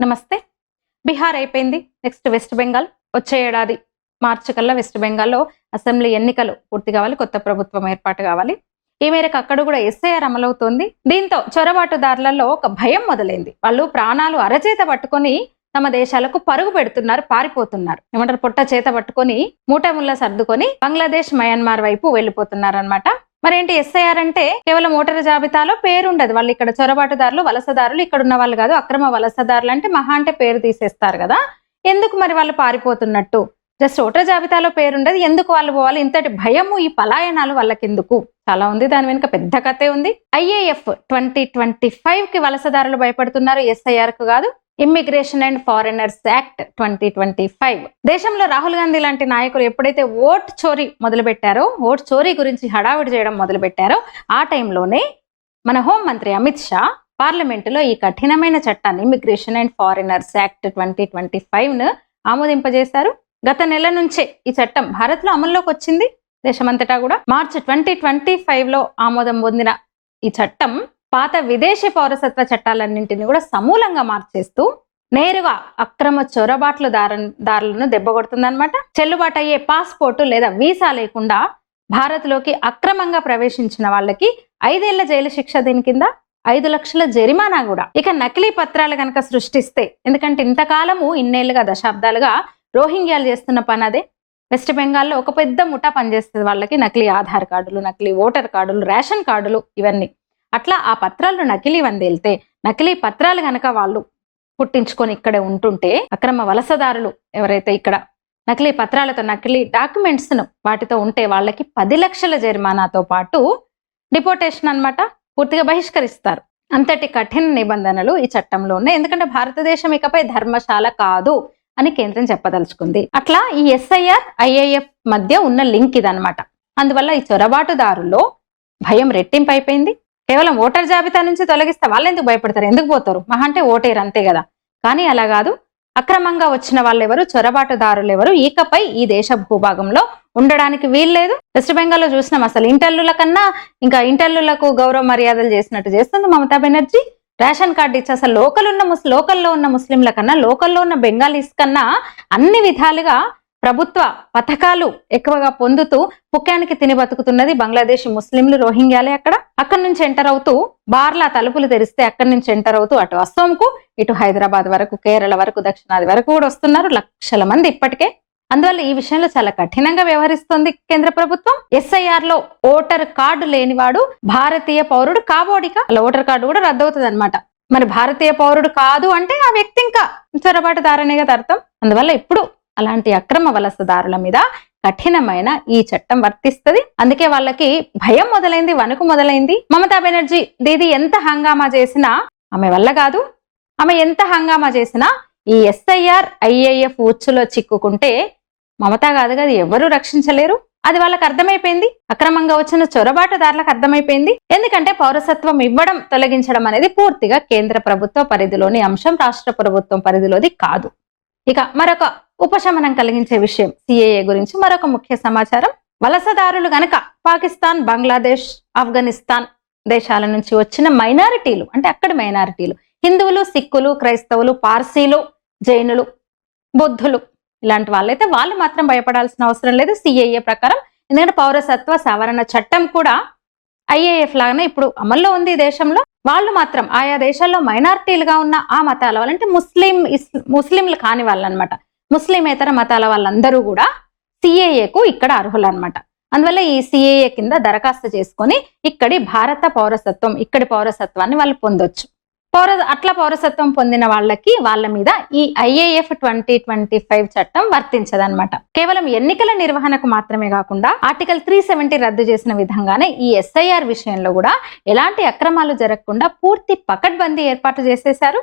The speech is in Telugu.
నమస్తే. బీహార్ అయిపోయింది, నెక్స్ట్ వెస్ట్ బెంగాల్. వచ్చే ఏడాది మార్చి కల్లా వెస్ట్ బెంగాల్లో అసెంబ్లీ ఎన్నికలు పూర్తి కావాలి, కొత్త ప్రభుత్వం ఏర్పాటు కావాలి. ఈ మేరకు అక్కడ కూడా ఎస్ఐఆర్ అమలవుతోంది. దీంతో చొరబాటుదారులలో ఒక భయం మొదలైంది. వాళ్ళు ప్రాణాలు అరచేత పట్టుకొని తమ దేశాలకు పరుగు పెడుతున్నారు, పారిపోతున్నారు. ఏమంటారు, పొట్ట చేత పట్టుకొని మూటముల్లా సర్దుకొని బంగ్లాదేశ్, మయన్మార్ వైపు వెళ్ళిపోతున్నారు అనమాట. మరేంటి ఎస్ఐఆర్ అంటే కేవలం ఓటరు జాబితాలో పేరుండదు. వాళ్ళు ఇక్కడ చొరబాటుదారులు, వలసదారులు ఇక్కడ ఉన్న వాళ్ళు కాదు. అక్రమ వలసదారులు అంటే మహా అంటే పేరు తీసేస్తారు కదా. ఎందుకు మరి వాళ్ళు పారిపోతున్నట్టు? జస్ట్ ఓటర్ జాబితాలో పేరుండదు, ఎందుకు వాళ్ళు పోవాలి? ఇంతటి భయము, ఈ పలాయనాలు వాళ్ళకెందుకు? చాలా ఉంది, దాని వెనుక పెద్ద కథే ఉంది. IAF 2025కి వలసదారులు భయపడుతున్నారు, ఎస్ఐఆర్ కు కాదు. Immigration and foreigners act 2025. దేశంలో రాహుల్ గాంధీ లాంటి నాయకులు ఎప్పుడైతే ఓట్ చోరీ మొదలుపెట్టారో, ఓట్ చోరీ గురించి హడావిడి చేయడం మొదలుపెట్టారో, ఆ టైంలోనే మన హోంమంత్రి అమిత్ షా పార్లమెంటులో ఈ కఠినమైన చట్టాన్ని, ఇమ్మిగ్రేషన్ అండ్ ఫారినర్స్ యాక్ట్ 2025ను ఆమోదింపజేశారు. గత నెల నుంచే ఈ చట్టం భారత్లో అమల్లోకి వచ్చింది. దేశమంతటా కూడా మార్చి 2025లో ఆమోదం పొందిన ఈ చట్టం పాత విదేశీ పౌరసత్వ చట్టాలన్నింటినీ కూడా సమూలంగా మార్చేస్తూ నేరుగా అక్రమ చొరబాట్లుదారులను దెబ్బకొడుతుందన్నమాట. చెల్లుబాటు అయ్యే పాస్పోర్టు లేదా వీసా లేకుండా భారత్లోకి అక్రమంగా ప్రవేశించిన వాళ్ళకి 5 ఏళ్ల జైలు శిక్ష, దీని కింద 5 లక్షల జరిమానా కూడా. ఇక నకిలీ పత్రాలు కనుక సృష్టిస్తే, ఎందుకంటే ఇంతకాలము, ఇన్నేళ్లుగా, దశాబ్దాలుగా రోహింగ్యాలు చేస్తున్న పని అదే. వెస్ట్ బెంగాల్లో ఒక పెద్ద ముఠా పనిచేస్తుంది వాళ్ళకి. నకిలీ ఆధార్ కార్డులు, నకిలీ ఓటర్ కార్డులు, రేషన్ కార్డులు, ఇవన్నీ. అట్లా ఆ పత్రాలను నకిలీ వందేళ్తే, నకిలీ పత్రాలు కనుక వాళ్ళు పుట్టించుకొని ఇక్కడే ఉంటుంటే, అక్రమ వలసదారులు ఎవరైతే ఇక్కడ నకిలీ పత్రాలతో, నకిలీ డాక్యుమెంట్స్ ను వాటితో ఉంటే వాళ్ళకి 10 లక్షల జరిమానాతో పాటు డిపోటేషన్ అన్నమాట, పూర్తిగా బహిష్కరిస్తారు. అంతటి కఠిన నిబంధనలు ఈ చట్టంలో ఉన్నాయి. ఎందుకంటే భారతదేశం ఇకపై ధర్మశాల కాదు అని కేంద్రం చెప్పదలుచుకుంది. అట్లా ఈ ఎస్ఐఆర్, IAF మధ్య ఉన్న లింక్ ఇదనమాట. అందువల్ల ఈ చొరబాటుదారుల్లో భయం రెట్టింపు అయిపోయింది. కేవలం ఓటర్ జాబితా నుంచి తొలగిస్తే వాళ్ళు ఎందుకు భయపడతారు? ఎందుకు పోతారు? మహా అంటే ఓటేరు, అంతే కదా. కానీ అలా కాదు. అక్రమంగా వచ్చిన వాళ్ళు ఎవరు, చొరబాటుదారులు ఎవరు, ఇకపై ఈ దేశ భూభాగంలో ఉండడానికి వీల్లేదు. వెస్ట్ బెంగాల్లో చూసినాం, అసలు ఇంటర్లుల కన్నా ఇంకా ఇంటర్లులకు గౌరవ మర్యాదలు చేసినట్టు చేస్తుంది మమతా బెనర్జీ. రేషన్ కార్డు ఇచ్చి అసలు లోకల్లో ఉన్న ముస్లింల కన్నా, లోకల్లో ఉన్న బెంగాలీస్ కన్నా అన్ని విధాలుగా ప్రభుత్వ పథకాలు ఎక్కువగా పొందుతూ పుక్కానికి తిని బతుకుతున్నది బంగ్లాదేశ్ ముస్లింలు, రోహింగ్యాలే. అక్కడి నుంచి ఎంటర్ అవుతూ బార్లా తలుపులు తెరిస్తే అక్కడి నుంచి ఎంటర్ అవుతూ అటు అస్సోంకు, ఇటు హైదరాబాద్ వరకు, కేరళ వరకు, దక్షిణాది వరకు కూడా వస్తున్నారు. లక్షల మంది ఇప్పటికే. అందువల్ల ఈ విషయంలో చాలా కఠినంగా వ్యవహరిస్తుంది కేంద్ర ప్రభుత్వం. ఎస్ఐఆర్ లో ఓటర్ కార్డు లేనివాడు భారతీయ పౌరుడు కాబోడిక, అలా ఓటర్ కార్డు కూడా రద్దవుతుంది అనమాట. మరి భారతీయ పౌరుడు కాదు అంటే ఆ వ్యక్తి ఇంకా చొరబాటుదారనే కదా అర్థం. అందువల్ల ఇప్పుడు అలాంటి అక్రమ వలసదారుల మీద కఠినమైన ఈ చట్టం వర్తిస్తుంది. అందుకే వాళ్ళకి భయం మొదలైంది, వణుకు మొదలైంది. మమతా బెనర్జీ దీది ఎంత హంగామా చేసినా ఆమె వల్ల కాదు. ఆమె ఎంత హంగామా చేసినా ఈ ఎస్ఐఆర్, IAF ఉచ్చులో చిక్కుకుంటే మమతా కాదు కదా, ఎవరూ రక్షించలేరు. అది వాళ్ళకి అర్థమైపోయింది. అక్రమంగా వచ్చిన చొరబాటుదారులకు అర్థమైపోయింది. ఎందుకంటే పౌరసత్వం ఇవ్వడం, తొలగించడం అనేది పూర్తిగా కేంద్ర ప్రభుత్వ పరిధిలోని అంశం, రాష్ట్ర ప్రభుత్వం పరిధిలోది కాదు. ఇక మరొక ఉపశమనం కలిగించే విషయం CAA గురించి మరొక ముఖ్య సమాచారం. వలసదారులు గనక పాకిస్తాన్, బంగ్లాదేశ్, ఆఫ్ఘనిస్తాన్ దేశాల నుంచి వచ్చిన మైనారిటీలు, అంటే అక్కడి మైనారిటీలు, హిందువులు, సిక్కులు, క్రైస్తవులు, పార్సీలు, జైనులు, బుద్ధులు, ఇలాంటి వాళ్ళైతే వాళ్ళు మాత్రం భయపడాల్సిన అవసరం లేదు CAA ప్రకారం. ఎందుకంటే పౌరసత్వ సవరణ చట్టం కూడా IAF లాగానే ఇప్పుడు అమల్లో ఉంది ఈ దేశంలో. వాళ్ళు మాత్రం ఆయా దేశాల్లో మైనారిటీలుగా ఉన్న ఆ మతాల వాళ్ళంటే ముస్లింలు కాని వాళ్ళు అనమాట, ముస్లిమేతర మతాల వాళ్ళందరూ కూడా CAAకు ఇక్కడ అర్హులు అనమాట. అందువల్ల ఈ CAA కింద దరఖాస్తు చేసుకొని ఇక్కడి భారత పౌరసత్వం, ఇక్కడి పౌరసత్వాన్ని వాళ్ళు పొందొచ్చు. అట్లా పౌరసత్వం పొందిన వాళ్ళ మీద ఈ IAF 2025 చట్టం వర్తించదన్నమాట. కేవలం ఎన్నికల నిర్వహణకు మాత్రమే కాకుండా ఆర్టికల్ 370 రద్దు చేసిన విధంగానే ఈ SIR విషయంలో కూడా ఎలాంటి అక్రమాలు జరగకుండా పూర్తి పకడ్బందీ ఏర్పాటు చేసేశారు.